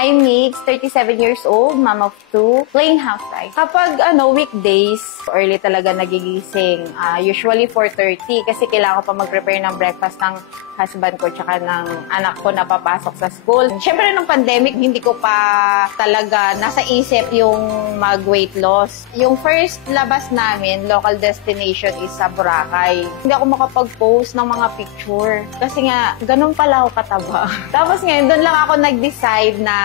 I'm Mix, 37 years old, mom of 2, plain housewife. Kapag weekdays, early talaga nagigising. Usually 4:30 kasi kailangan ko pa mag-prepare ng breakfast ng husband ko tsaka ng anak ko na papasok sa school. Siyempre, nung pandemic, hindi ko pa talaga nasa isip yung mag-weight loss. Yung first labas namin, local destination is sa Boracay. Hindi ako makapag-post ng mga picture kasi nga, ganun pala ako kataba. Tapos ngayon, doon lang ako nag-decide na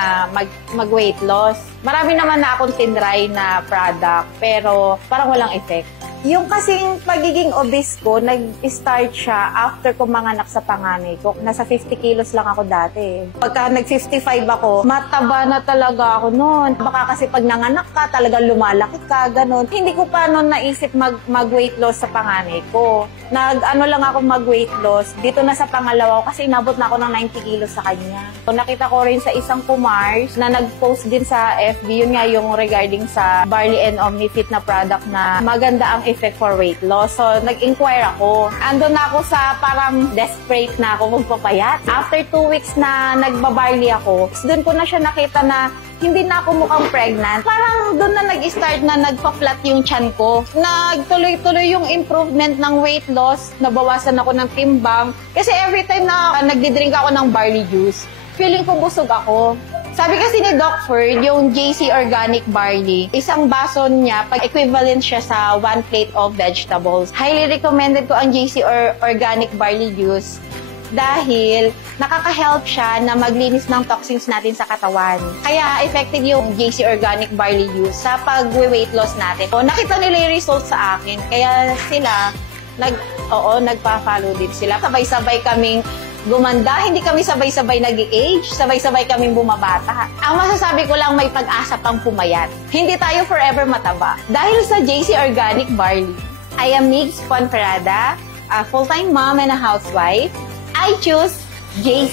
mag-weight loss. Marami naman na akong tinry na product, pero parang walang effect. Yung kasing pagiging obese ko, nag-start siya after ko manganak sa panganay ko. Nasa 50 kilos lang ako dati. Pagka nag-55 ako, mataba na talaga ako noon. Baka kasi pag nanganak ka, talagang lumalaki ka, ganun. Hindi ko pa noon naisip mag-weight loss sa panganay ko. Lang ako mag-weight loss dito na sa pangalawa ko kasi inabot na ako ng 90 kilos sa kanya. So, nakita ko rin sa isang kumars na nag-post din sa FB, yun nga yung regarding sa Barley and Omnifit na product na maganda ang effect for weight loss. So, nag-inquire ako. Andun na ako sa parang desperate na ako magpapayat. After 2 weeks na nagbabarley ako, doon ko na siya nakita na hindi na ako mukhang pregnant. Parang doon na nag-start na nagpa-flat yung tiyan ko. Nagtuloy-tuloy yung improvement ng weight loss. Nabawasan ako ng timbang. Kasi every time na nagdidrink ako ng barley juice, feeling ko busog ako. Sabi kasi ni Doc Ferd, yung JC Organic Barley, isang baso niya, pag equivalent siya sa 1 plate of vegetables. Highly recommended ko ang JC Organic Barley Juice dahil nakaka-help siya na maglinis ng toxins natin sa katawan. Kaya effective yung JC Organic Barley Juice sa pag-weight loss natin. O, nakita nila yung results sa akin, kaya sila, nagpa-follow din sila. Sabay-sabay kaming gumanda, hindi kami sabay-sabay nag-age, sabay-sabay kaming bumabata. Ang masasabi ko lang, may pag-asa pang pumayat. Hindi tayo forever mataba. Dahil sa JC Organic Barley. I am Migs Ponferrada, a full-time mom and a housewife. I choose JC.